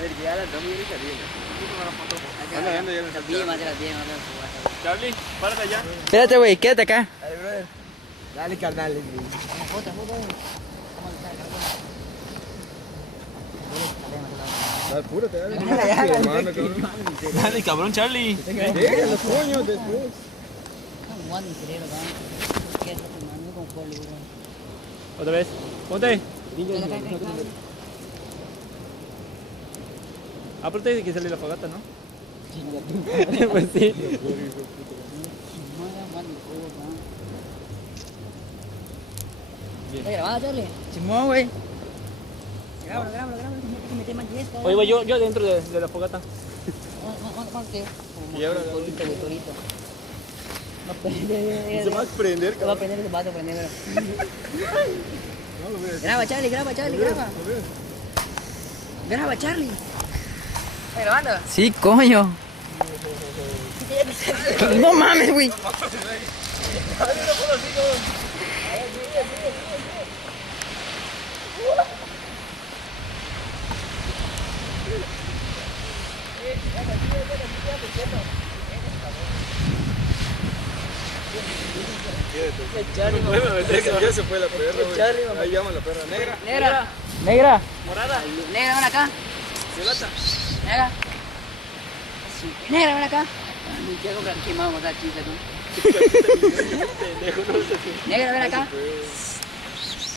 ver, que ya la tomo y ahorita viene. Charlie, párate allá. Espérate, güey, quédate acá. Dale, brother. Dale, carnal. Apúrate, dale. Dale, cabrón, Charlie. Déjalo, coño, después. Otra vez. Ponte. Aparte de que sale la fogata, ¿no? Pues sí. ¿Estás grabado, Charlie? Simón, güey. Grábalo. Que mete más yeso. Oye, voy yo dentro de la fogata. Y ahora, Torito. se va a prender, Se va a cabrón. prender, se va a prender. No lo ves. Graba, Charlie, graba. Lo ves. Graba, Charlie. ¿Estás grabando? Sí, coño. No mames, güey. Ya se fue la perra, güey. Charlie, Ahí llama la perra negra. Negra. Negra. Morada. Negra, ven acá. Violeta. Negra. Negra, ven acá. Me quiero comprar quemado, o sea, chiste tú. Negra, ven acá.